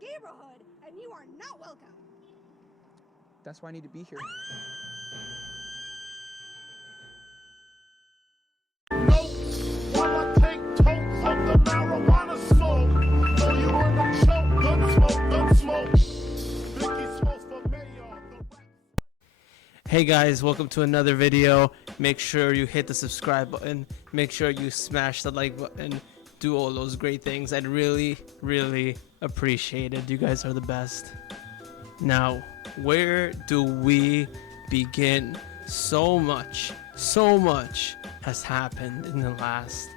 neighborhood, and you are not welcome. That's why I need to be here. While I take totes of the marijuana smoke, throw you in the choke, gun smoke. Biggie smokes for mayor. Hey guys, welcome to another video. Make sure you hit the subscribe button, make sure you smash the like button, do all those great things. I'd really appreciate it. You guys are the best. Now, where do we begin? So much has happened in the last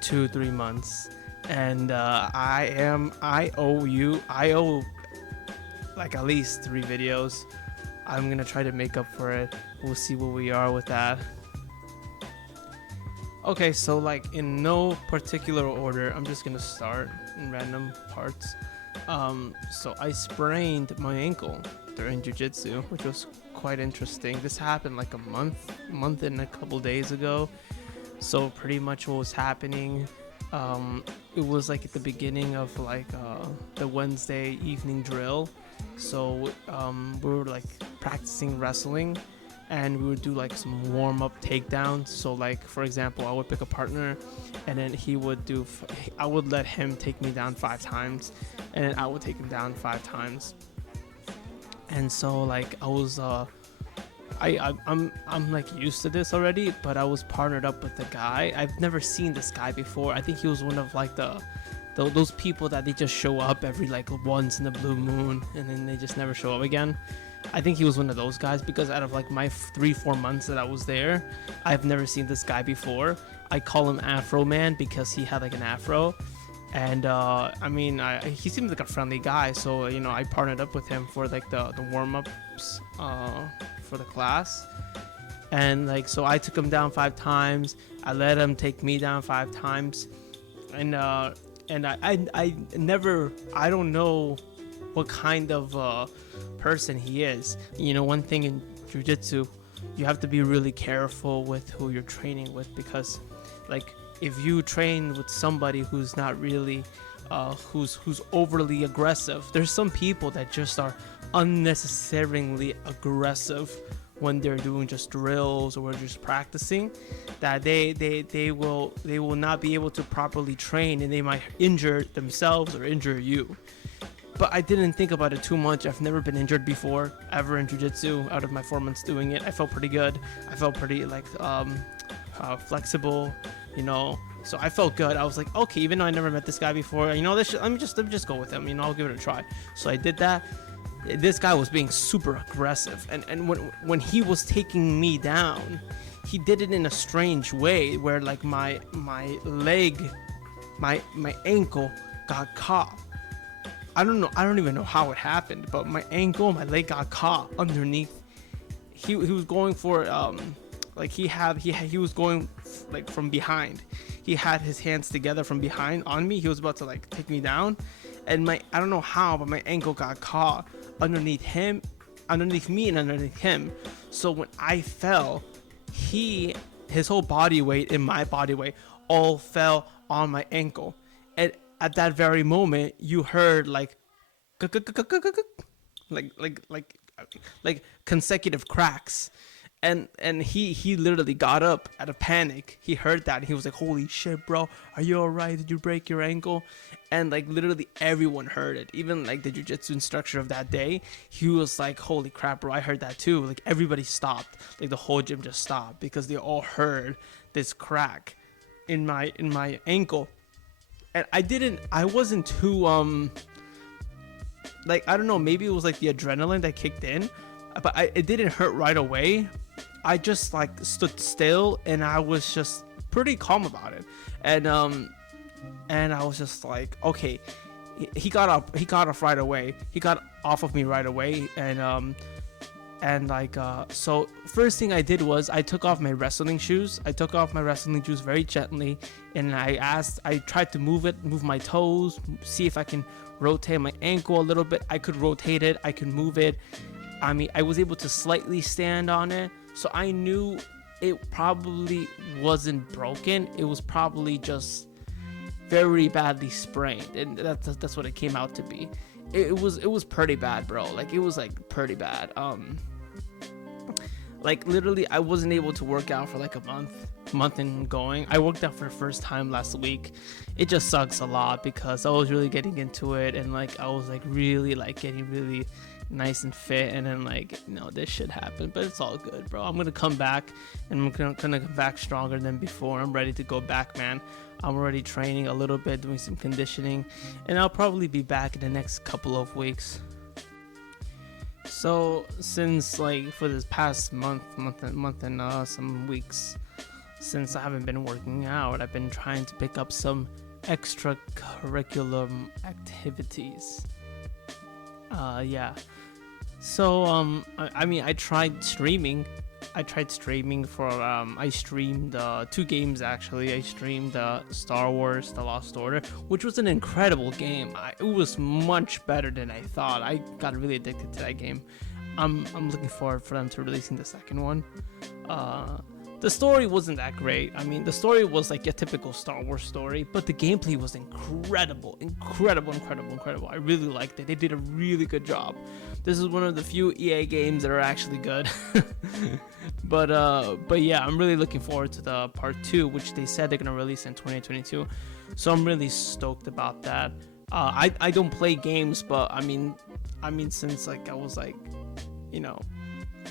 2-3 months, and I owe like at least 3 videos. I'm gonna try to make up for it. We'll see where we are with that. Okay, so like in no particular order, I'm just gonna start in random parts. So I sprained my ankle during jiu-jitsu, which was quite interesting. This happened like a month and a couple days ago. So pretty much what was happening, it was like at the beginning of like the Wednesday evening drill. So we were like practicing wrestling, and we would do like some warm-up takedowns. So like, for example, I would pick a partner, and then I would let him take me down 5 times, and then I would take him down 5 times. And so like I was I'm like used to this already, but I was partnered up with a guy. I've never seen this guy before. I think he was one of like those people that they just show up every like once in the blue moon and then they just never show up again. I think he was one of those guys, because out of like my 3-4 months that I was there, I've never seen this guy before. I call him Afro Man because he had like an afro, and I mean, he seems like a friendly guy, so you know, I partnered up with him for like the warm-ups for the class. And like, so I took him down 5 times, I let him take me down 5 times, and I don't know what kind of person he is. You know, one thing in jiu-jitsu, you have to be really careful with who you're training with, because like if you train with somebody who's not really who's overly aggressive, there's some people that just are unnecessarily aggressive when they're doing just drills or just practicing, that they will not be able to properly train, and they might injure themselves or injure you. But I didn't think about it too much. I've never been injured before ever in jiu-jitsu. Out of my 4 months doing it, I felt pretty good. I felt pretty like flexible, you know. So I felt good. I was like, okay, even though I never met this guy before, you know, let me just go with him. You know, I'll give it a try. So I did that. This guy was being super aggressive, and when he was taking me down, he did it in a strange way where like my leg, my ankle got caught. I don't even know how it happened, but my leg got caught underneath. He was going for like he was going like from behind. He had his hands together from behind on me. He was about to like take me down, and I don't know how, but my ankle got caught underneath me and underneath him. So when I fell, his whole body weight and my body weight all fell on my ankle. And at that very moment, you heard like consecutive cracks, and he literally got up out of panic. He heard that and he was like, holy shit, bro, are you all right? Did you break your ankle? And like literally everyone heard it, even like the jiu-jitsu instructor of that day. He was like, holy crap, bro, I heard that too. Like everybody stopped, like the whole gym just stopped, because they all heard this crack in my ankle. And I wasn't too like, I don't know, maybe it was like the adrenaline that kicked in, but it didn't hurt right away. I just like stood still, and I was just pretty calm about it. And I was just like, okay, he got off right away. He got off of me right away, and like so first thing I did was I took off my wrestling shoes. Very gently, and I tried to move my toes, see if I can rotate my ankle a little bit. I could rotate it, I could move it. I mean, I was able to slightly stand on it, so I knew it probably wasn't broken. It was probably just very badly sprained, and that's what it came out to be. it was pretty bad, bro. Like it was like pretty bad. Like literally I wasn't able to work out for like a month and going. I worked out for the first time last week. It just sucks a lot because I was really getting into it, and like I was like really like getting really nice and fit, and then like, you know, this shit happened. But it's all good, bro. I'm gonna come back, and I'm gonna come back stronger than before. I'm ready to go back, man. I'm already training a little bit, doing some conditioning, and I'll probably be back in the next couple of weeks. So since like for this past month and some weeks, since I haven't been working out, I've been trying to pick up some extracurricular activities. Yeah. So I mean, I tried streaming for I streamed 2 games actually. I streamed Star Wars The Lost Order, which was an incredible game. It was much better than I thought. I got really addicted to that game. I'm looking forward for them to releasing the second one. The story wasn't that great. I mean, the story was like a typical Star Wars story, but the gameplay was incredible. I really liked it. They did a really good job. This is one of the few EA games that are actually good. But yeah, I'm really looking forward to the part 2, which they said they're gonna release in 2022. So I'm really stoked about that. I don't play games, but I mean since like I was like, you know,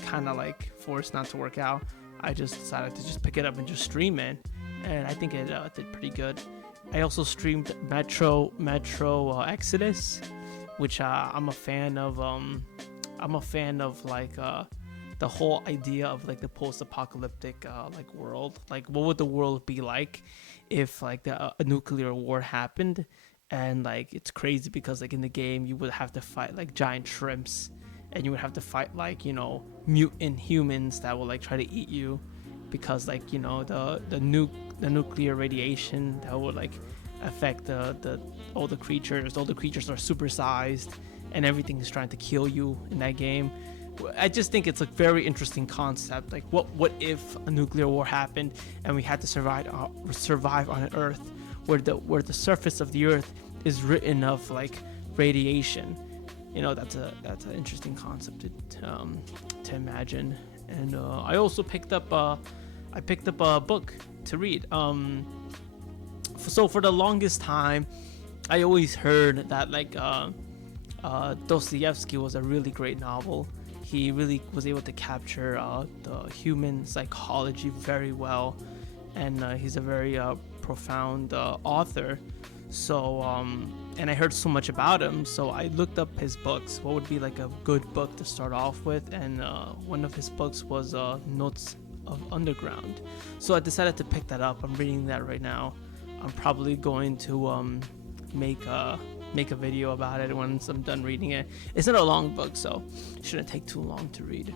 kind of like forced not to work out, I just decided to just pick it up and just stream it, and I think it did pretty good. I also streamed Metro Exodus, which I'm a fan of. I'm a fan of like the whole idea of like the post-apocalyptic like world. Like, what would the world be like if like a nuclear war happened? And like it's crazy because like in the game you would have to fight like giant shrimps, and you would have to fight like, you know, mutant humans that will like try to eat you because like, you know, the nuclear radiation that would like affect all the creatures. All the creatures are supersized, and everything is trying to kill you in that game. I just think it's a very interesting concept. Like, what if a nuclear war happened and we had to survive on an Earth where the surface of the Earth is written of like radiation? You know, that's an interesting concept to imagine. And I also picked up a book to read. So for the longest time, I always heard that like Dostoevsky was a really great novel. He really was able to capture the human psychology very well, and he's a very profound author. So and I heard so much about him, so I looked up his books. What would be like a good book to start off with? And one of his books was Notes of Underground. So I decided to pick that up. I'm reading that right now. I'm probably going to make a video about it once I'm done reading it. It's not a long book, so it shouldn't take too long to read.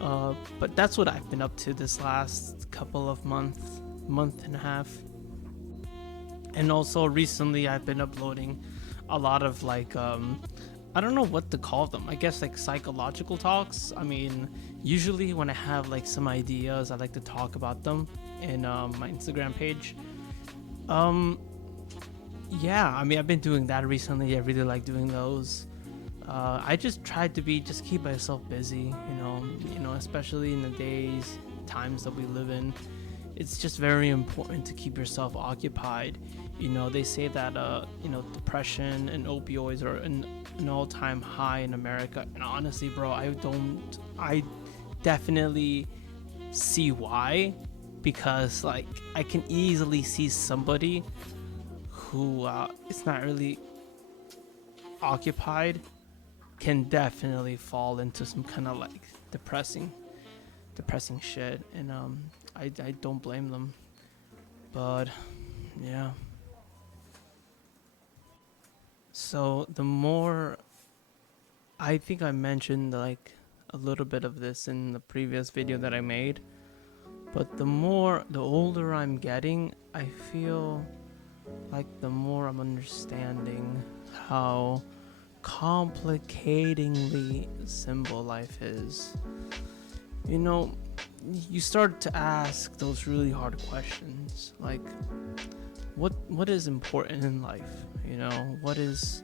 But that's what I've been up to this last couple of month and a half. And also recently I've been uploading a lot of like I don't know what to call them. I guess like psychological talks. I mean, usually when I have like some ideas, I like to talk about them in my Instagram page. Yeah, I mean, I've been doing that recently. I really like doing those. I just try to keep myself busy, you know, especially in the times that we live in. It's just very important to keep yourself occupied. You know, they say that, you know, depression and opioids are an all-time high in America. And honestly, bro, I definitely see why, because like I can easily see somebody who is not really occupied can definitely fall into some kind of like depressing shit, and I don't blame them. But yeah, so the more, I think I mentioned like a little bit of this in the previous video that I made, but the older I'm getting, I feel like the more I'm understanding how complicatingly simple life is. You know, you start to ask those really hard questions, like what is important in life? You know, what is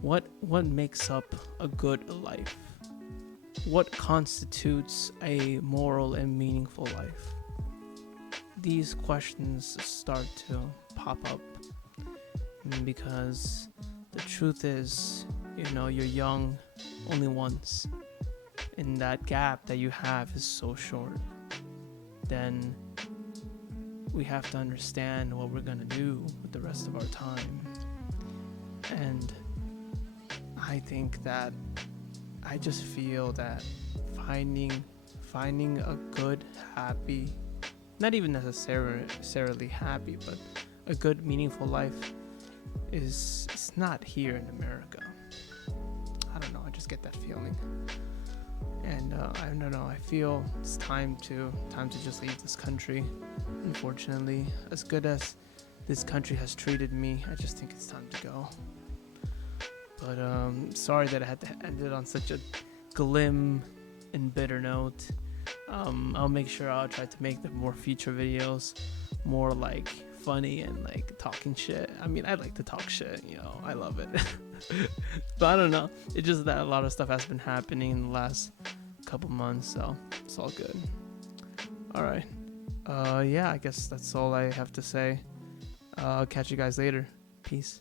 what makes up a good life? What constitutes a moral and meaningful life? These questions start to pop up because the truth is, you're young only once, and that gap that you have is so short. Then we have to understand what we're gonna do with the rest of our time. And I think that I just feel that finding a good, happy, not even necessarily happy, but a good, meaningful life is not here in America. I don't know, I just get that feeling. And I don't know, I feel it's time to just leave this country. Unfortunately, as good as this country has treated me, I just think it's time to go. But sorry that I had to end it on such a glim and bitter note. I'll make sure I'll try to make the more future videos more like funny and like talking shit. I mean, I like to talk shit, I love it. But I don't know, it's just that a lot of stuff has been happening in the last couple months, so it's all good. All right, yeah, I guess that's all I have to say. I'll catch you guys later. Peace.